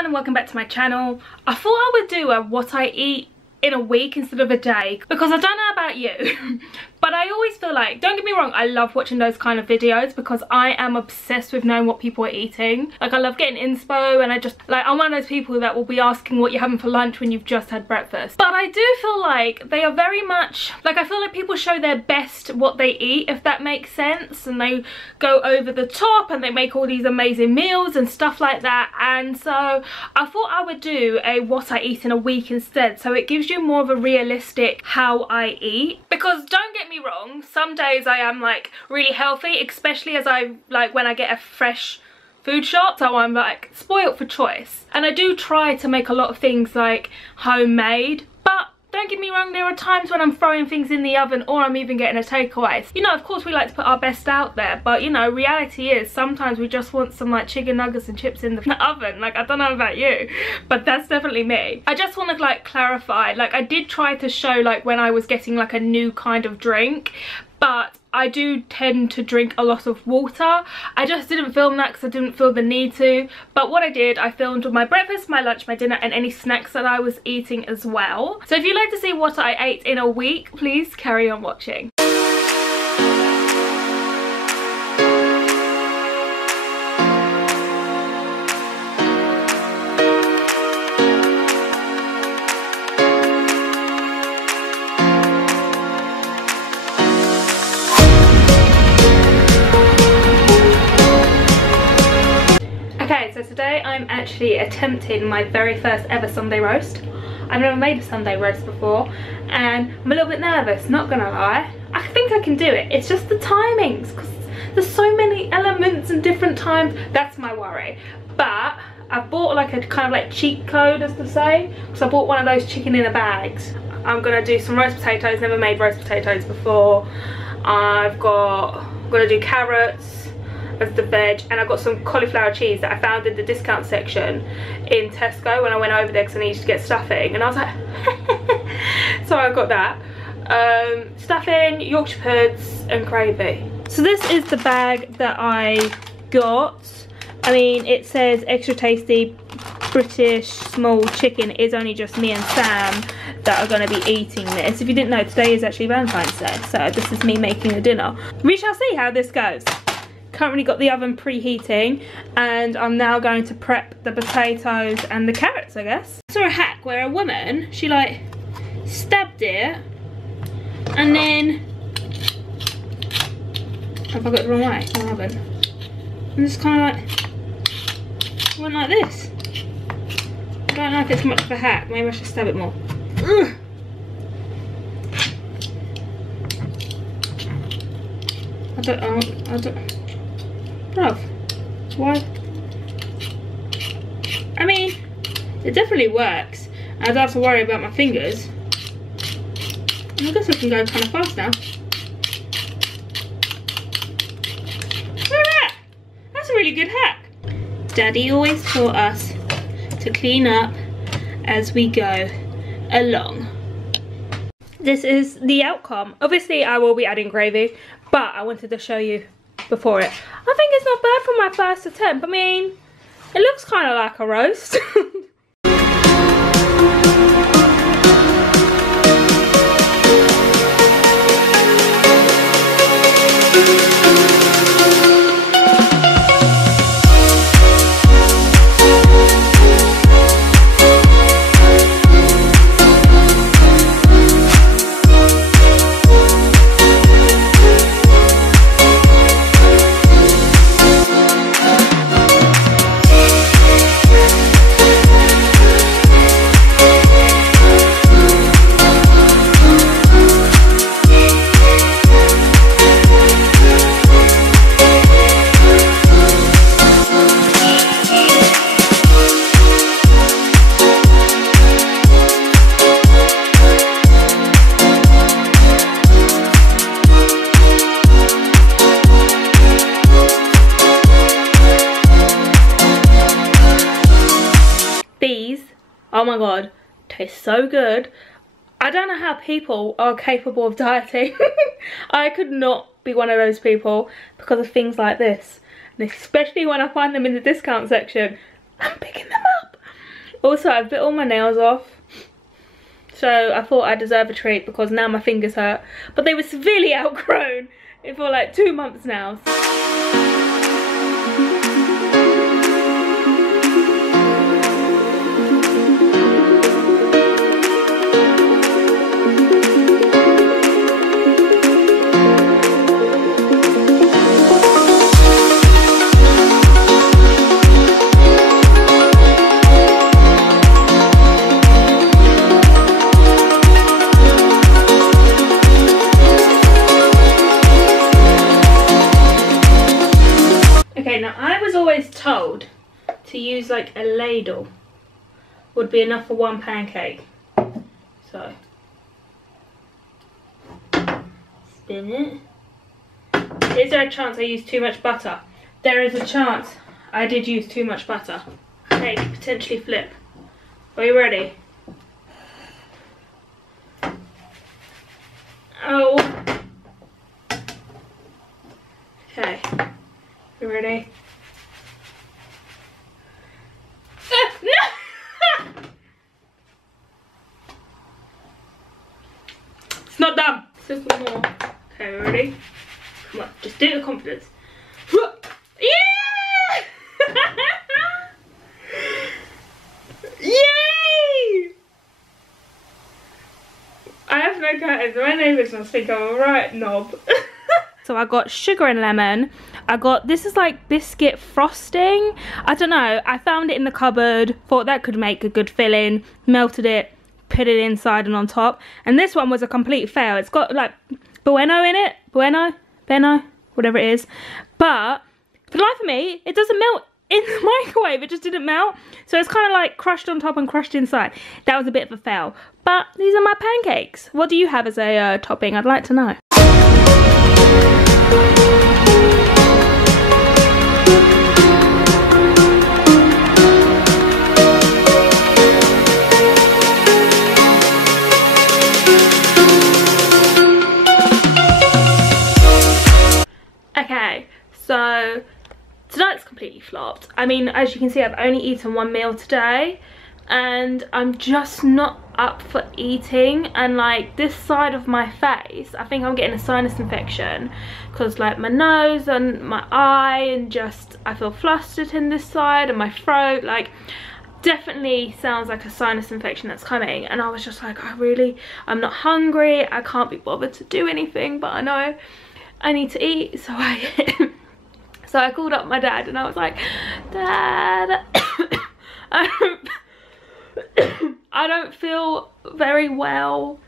everyone and welcome back to my channel. I thought I would do a what I eat in a week instead of a day, because I don't know about you but I always feel like, don't get me wrong, I love watching those kind of videos because I am obsessed with knowing what people are eating. Like, I love getting inspo, and I'm one of those people that will be asking what you're having for lunch when you've just had breakfast. But I do feel like they are very much like, I feel like people show their best what they eat, if that makes sense, and they go over the top and they make all these amazing meals and stuff like that. And so I thought I would do a what I eat in a week instead, so it gives you more of a realistic how I eat. Because don't get me wrong, some days I am like really healthy, especially as when I get a fresh food shop, so I'm like spoiled for choice, and I do try to make a lot of things like homemade. But don't get me wrong, there are times when I'm throwing things in the oven, or I'm even getting a takeaway. You know, of course we like to put our best out there, but you know, reality is sometimes we just want some like chicken nuggets and chips in the oven. Like, I don't know about you, but that's definitely me. I just want to like clarify, like I did try to show like when I was getting like a new kind of drink, but I do tend to drink a lot of water. I just didn't film that because I didn't feel the need to. But what I did, I filmed my breakfast, my lunch, my dinner, and any snacks that I was eating as well. So if you'd like to see what I ate in a week, please carry on watching. So today I'm actually attempting my very first ever Sunday roast. I've never made a Sunday roast before and I'm a little bit nervous, not gonna lie. I think I can do it, it's just the timings, because there's so many elements and different times. That's my worry. But I bought like a kind of like cheat code, as to say, because I bought one of those chicken in a bags. I'm gonna do some roast potatoes, never made roast potatoes before. I'm gonna do carrots as the veg, and I've got some cauliflower cheese that I found in the discount section in Tesco when I went over there because I needed to get stuffing, and I was like so I got that. Stuffing, Yorkshire puds and gravy. So this is the bag that I got. I mean, it says extra tasty British small chicken. It is only just me and Sam that are going to be eating this. If you didn't know, today is actually Valentine's Day, so this is me making the dinner. We shall see how this goes. Currently got the oven preheating, and I'm now going to prep the potatoes and the carrots, I guess. I saw a hack where a woman, she like stabbed it, and then have I got it the wrong way? No, I haven't. And just kind of like went like this. I don't know if it's much of a hack. Maybe I should stab it more. Ugh. I don't. Bruv, why? I mean, it definitely works. I don't have to worry about my fingers. I guess I can go kind of fast now. Look at that! That's a really good hack. Daddy always taught us to clean up as we go along. This is the outcome. Obviously, I will be adding gravy, but I wanted to show you before it. I think it's not bad for my first attempt. I mean, it looks kind of like a roast. Oh my god, tastes so good. I don't know how people are capable of dieting. I could not be one of those people because of things like this. And especially when I find them in the discount section, I'm picking them up. Also, I've bit all my nails off. So I thought I deserve a treat because now my fingers hurt. But they were severely outgrown for like 2 months now. Now I was always told to use like a ladle would be enough for one pancake. So spin it. Is there a chance I used too much butter? There is a chance I did use too much butter. Okay, potentially flip. Are you ready? Oh. Okay. You ready? No! It's not done. Still some more. Okay, ready? Come on, just do it with confidence. Yeah! Yay! I have no curtains. My neighbours must think I'm a right knob. So I got sugar and lemon. I got, this is like biscuit frosting. I don't know, I found it in the cupboard, thought that could make a good filling, melted it, put it inside and on top. And this one was a complete fail. It's got like bueno in it, bueno, whatever it is. But for the life of me, it doesn't melt in the microwave, it just didn't melt. So it's kind of like crushed on top and crushed inside. That was a bit of a fail. But these are my pancakes. What do you have as a topping? I'd like to know. Okay, so tonight's completely flopped. I mean, as you can see, I've only eaten one meal today and I'm just not up for eating. And like this side of my face, I think I'm getting a sinus infection because like my nose and my eye, and just I feel flustered in this side and my throat, like definitely sounds like a sinus infection that's coming. And I was just like, I'm not hungry, I can't be bothered to do anything, but I know I need to eat. So I called up my dad and I was like, Dad, I don't feel very well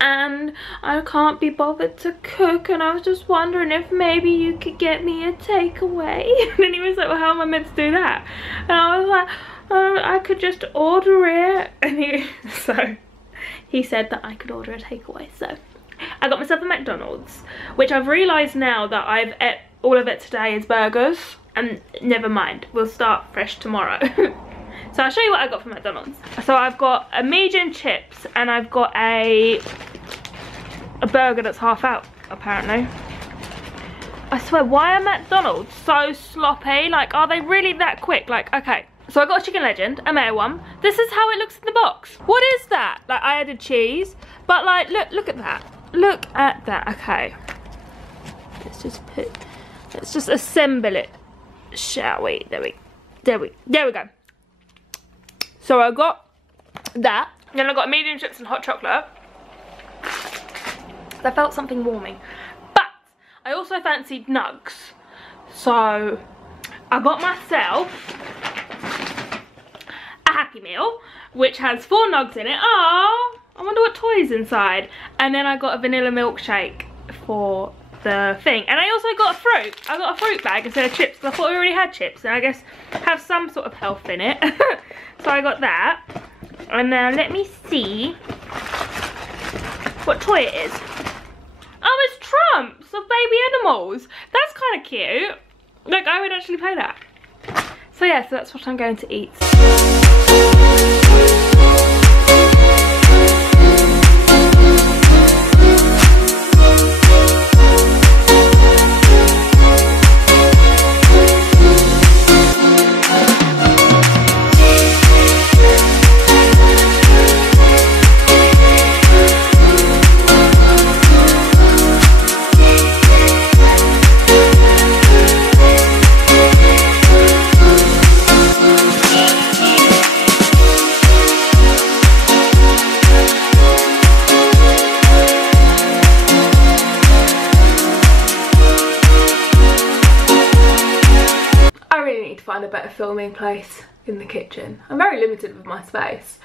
and I can't be bothered to cook, and I was just wondering if maybe you could get me a takeaway. And then he was like, well, how am I meant to do that? And I was like, I could just order it. And so he said that I could order a takeaway. So I got myself a McDonald's, which I've realised now that I've ate all of it today is burgers, and never mind, we'll start fresh tomorrow. So I'll show you what I got from McDonald's. So I've got a medium chips and I've got a burger that's half out, apparently. I swear, why are McDonald's so sloppy? Like, are they really that quick? Like, okay. So I got a Chicken Legend, a mayo one. This is how it looks in the box. What is that? Like, I added cheese, but like, look at that. Look at that. Okay. Let's just assemble it, shall we? There we go. So I got that. Then I got medium chips and hot chocolate. I felt something warming. But I also fancied nugs. So I got myself a Happy Meal, which has 4 nugs in it. Oh, I wonder what toy's inside. And then I got a vanilla milkshake for the thing. And I also got a fruit. I got a fruit bag instead of chips because I thought we already had chips, and I guess have some sort of health in it. So I got that. And now let me see what toy it is. Oh, it's Trumps of baby animals. That's kind of cute. Like, I would actually play that. So yeah, so that's what I'm going to eat. filming place in the kitchen. I'm very limited with my space.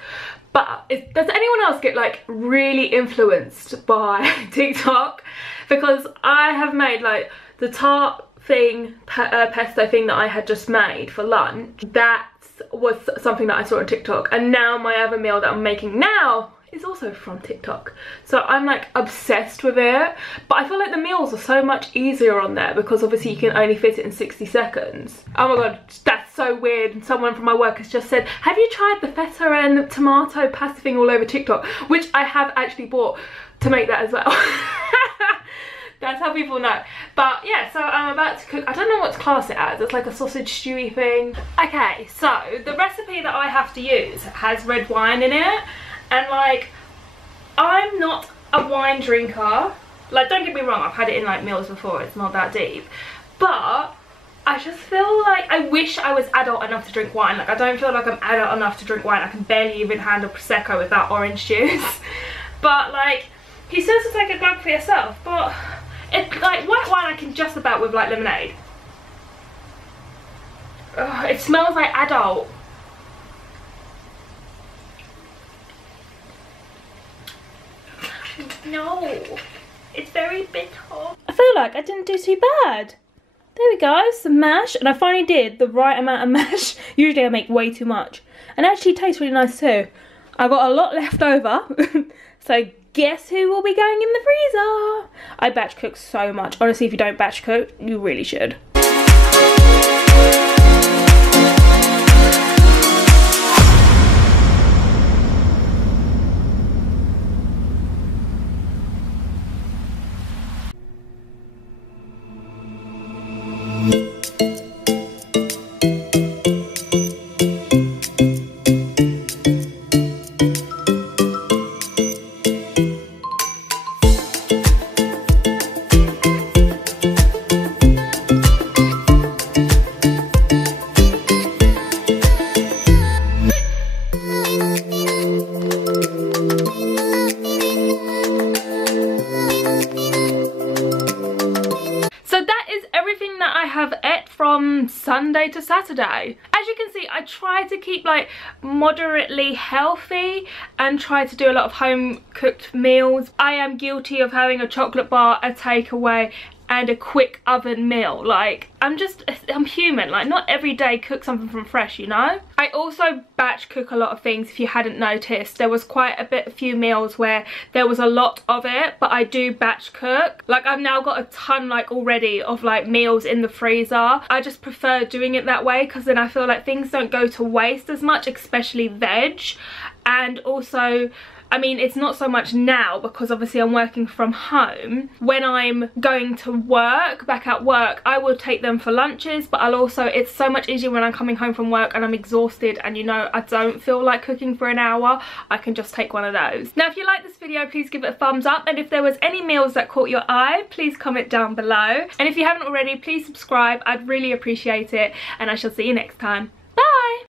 But does anyone else get like really influenced by TikTok? Because I have made like the tart thing, pesto thing that I had just made for lunch. That was something that I saw on TikTok, and now my other meal that I'm making now is also from TikTok. So I'm like obsessed with it. But I feel like the meals are so much easier on there because obviously you can only fit it in 60 seconds. Oh my god, that's so weird. And someone from my work has just said, have you tried the feta and tomato pasta thing all over TikTok? Which I have actually bought to make that as well. That's how people know. But yeah, so I'm about to cook. I don't know what to class it as. It's like a sausage stewy thing. Okay, so the recipe that I have to use has red wine in it. And like, I'm not a wine drinker. Like, don't get me wrong, I've had it in like meals before. It's not that deep. But I just feel like I wish I was adult enough to drink wine. Like, I don't feel like I'm adult enough to drink wine. I can barely even handle Prosecco without orange juice. But like, he says to take a glug for yourself. But it's like white wine I can just about with like lemonade. Ugh, it smells like adult. No, it's very bitter. I feel like I didn't do too bad. There we go, some mash, and I finally did the right amount of mash. Usually I make way too much, and it actually tastes really nice too. I got a lot left over, so guess who will be going in the freezer? I batch cook so much. Honestly, if you don't batch cook, you really should. From Sunday to Saturday. As you can see, I try to keep like moderately healthy and try to do a lot of home cooked meals. I am guilty of having a chocolate bar, a takeaway, and a quick oven meal. Like, I'm human. Like, not every day cook something from fresh, you know? I also batch cook a lot of things, if you hadn't noticed. There was quite a few meals where there was a lot of it, but I do batch cook. Like, I've now got a ton like already of like meals in the freezer. I just prefer doing it that way because then I feel like things don't go to waste as much, especially veg. And also, I mean, it's not so much now because obviously I'm working from home. When I'm going to work, back at work, I will take them for lunches, but I'll also, it's so much easier when I'm coming home from work and I'm exhausted and you know, I don't feel like cooking for an hour, I can just take one of those. Now, if you like this video, please give it a thumbs up, and if there was any meals that caught your eye, please comment down below. And if you haven't already, please subscribe, I'd really appreciate it, and I shall see you next time.